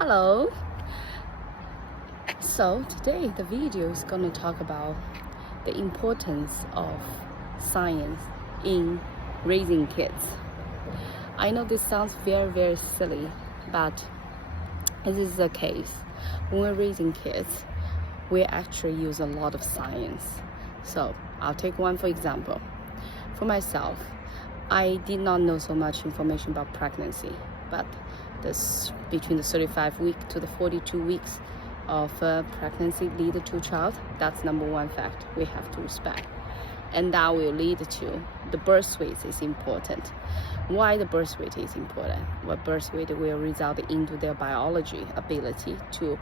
Hello. So today the video is going to talk about the importance of science in raising kids. I know this sounds very silly, but this is the case. When we're raising kids, we actually use a lot of science. So I'll take one for example. For myself, I did not know so much information about pregnancy, but between the 35 week to the 42 weeks of pregnancy lead to child, that's number one fact we have to respect. And that will lead to the birth weight is important. Why the birth weight is important? Well, birth weight will result into their biology ability to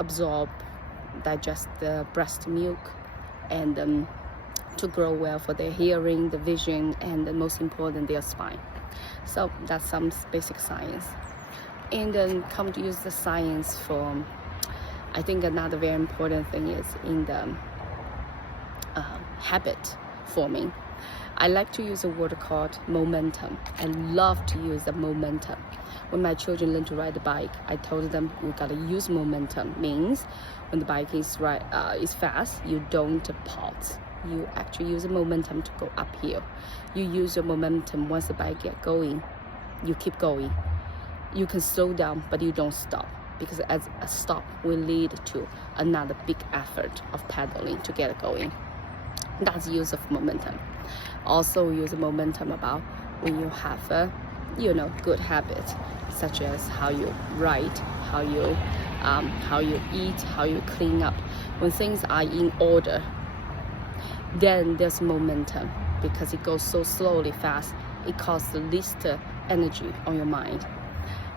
absorb, digest the breast milk, and to grow well for their hearing, the vision, and the most important, their spine. So that's some basic science. And then come to use the science for, I think another very important thing is in the habit forming. I like to use a word called momentum. I love to use the momentum. When my children learn to ride the bike, I told them we gotta use momentum. Means when the bike is fast, you don't pause. You actually use the momentum to go uphill. You use your momentum once the bike get going, you keep going. You can slow down, but you don't stop, because as a stop will lead to another big effort of pedaling to get it going. That's use of momentum. Also use momentum about when you have a good habit, such as how you write, how you eat, how you clean up. When things are in order, then there's momentum, because it goes so slowly fast, it costs the least energy on your mind.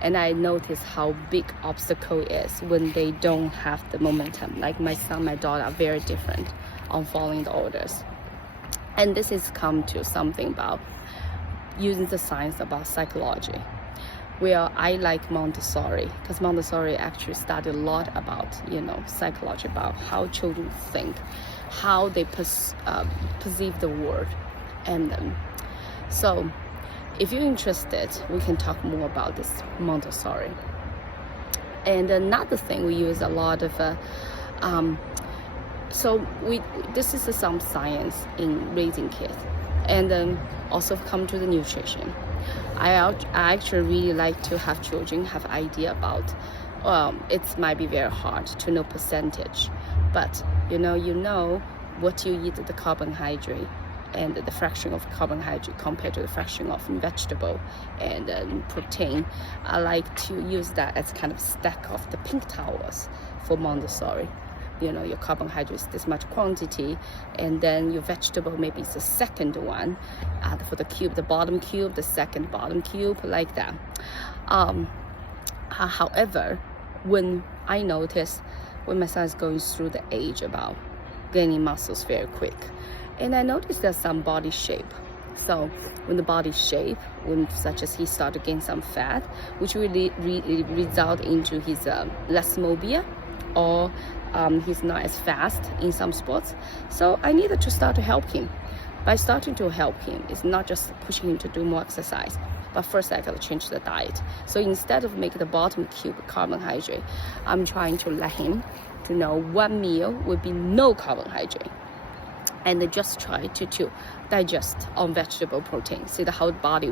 And I notice how big obstacle is when they don't have the momentum. Like my son, my daughter are very different on following the orders. And this is come to something about using the science about psychology. Where I like Montessori, because Montessori actually studied a lot about psychology, about how children think, how they perceive the world. And so if you're interested, we can talk more about this Montessori. And another thing we use a lot of this is some science in raising kids. And then also come to the nutrition. I actually really like to have children have idea about, it might be very hard to know percentage, but you know what you eat, the carbohydrate and the fraction of carbohydrate compared to the fraction of vegetable and protein. I like to use that as kind of stack of the pink towels for Montessori. Your carbohydrate is this much quantity, and then your vegetable maybe it's the second one for the cube, the bottom cube, the second bottom cube, like that. However, when I notice when my son is going through the age about gaining muscles very quick, and I noticed there's some body shape. So when the body shape, such as he start to gain some fat, which will result into his less mobile, or he's not as fast in some sports. So I needed to start to help him. By starting to help him, it's not just pushing him to do more exercise, but first I gotta change the diet. So instead of making the bottom cube carbohydrate, I'm trying to let him to know one meal would be no carbohydrate, and they just try to digest on vegetable protein, see how the body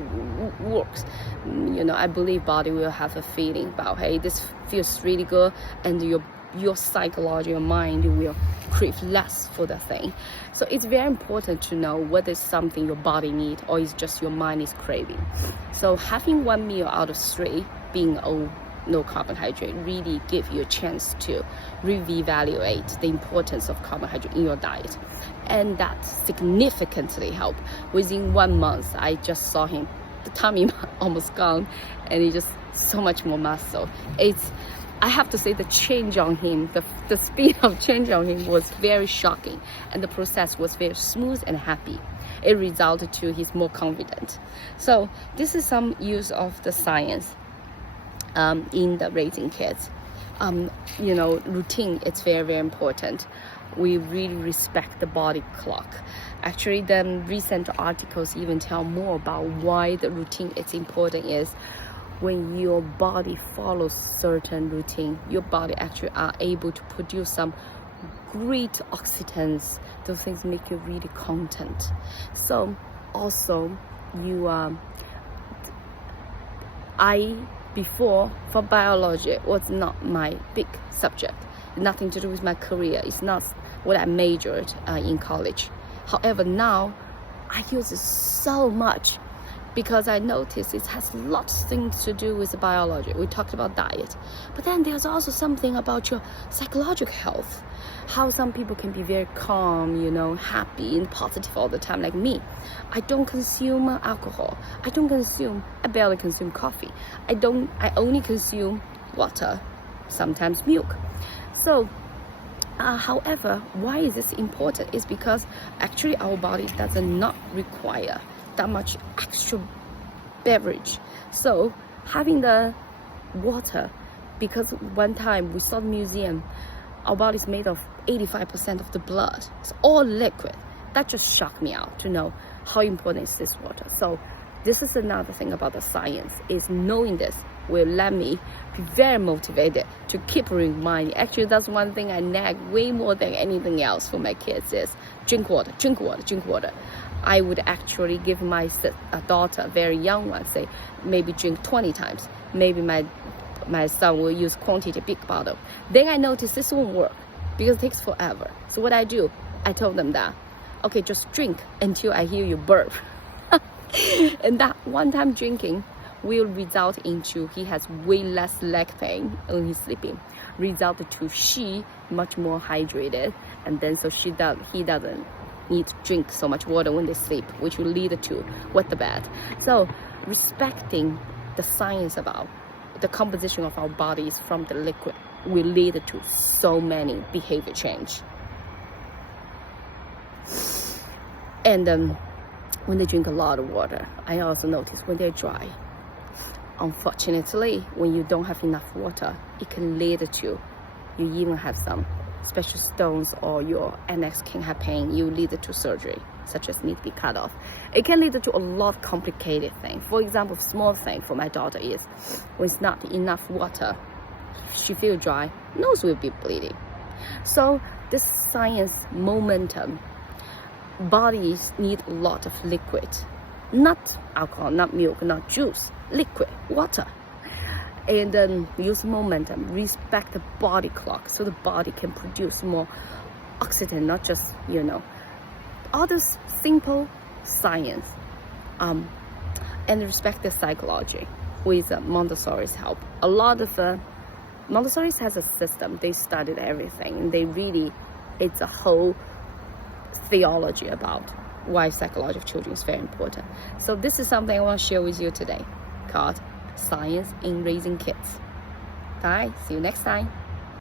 works. I believe body will have a feeling about, hey, this feels really good, and your psychology, your mind will crave less for the thing. So it's very important to know whether it's something your body needs or it's just your mind is craving. So having one meal out of three being no carbohydrate really give you a chance to reevaluate the importance of carbohydrate in your diet. And that significantly helped. Within 1 month, I just saw him, the tummy almost gone, and he just so much more muscle. I have to say the change on him, the speed of change on him was very shocking, and the process was very smooth and happy. It resulted to he's more confident. So this is some use of the science in the raising kids. Routine, it's very important. We really respect the body clock. Actually, the recent articles even tell more about why the routine is important is when your body follows certain routine, your body actually are able to produce some great oxytocins. Those things make you really content. So also before, for biology, was not my big subject. Nothing to do with my career. It's not what I majored in college. However, now I use it so much because I notice it has lots of things to do with biology. We talked about diet, but then there's also something about your psychological health. How some people can be very calm, happy and positive all the time, like me. I don't consume alcohol. I barely consume coffee. I only consume water, sometimes milk. So, however, why is this important? It's because actually our body does not require that much extra beverage. So having the water, because one time we saw the museum, our body is made of 85% of the blood. It's all liquid. That just shocked me out to know how important is this water. So this is another thing about the science, is knowing this will let me be very motivated to keep reminding. Actually, that's one thing I nag way more than anything else for my kids is drink water, drink water, drink water. I would actually give my daughter, a very young one, say maybe drink 20 times. Maybe my son will use quantity big bottle. Then I notice this won't work because it takes forever. So what I do, I told them that, okay, just drink until I hear you burp. And that one time drinking will result into he has way less leg pain when he's sleeping. Result to she much more hydrated, and then so he doesn't need to drink so much water when they sleep, which will lead to wet the bed. So respecting the science about the composition of our bodies from the liquid will lead to so many behavior change. And when they drink a lot of water, I also notice when they're dry. Unfortunately, when you don't have enough water, it can lead to you even have some special stones, or your annex can have pain. You lead to surgery, such as need to be cut off. It can lead to a lot of complicated things. For example, small thing for my daughter is when it's not enough water, she feels dry, nose will be bleeding. So this science momentum, bodies need a lot of liquid, not alcohol, not milk, not juice, liquid, water. And then use momentum, respect the body clock so the body can produce more oxygen, not just, all this simple science. And respect the psychology with Montessori's help. A lot of Montessori has a system. They studied everything, and it's a whole theology about why psychology of children is very important. So this is something I want to share with you today, called Science in Raising Kids. Bye. See you next time.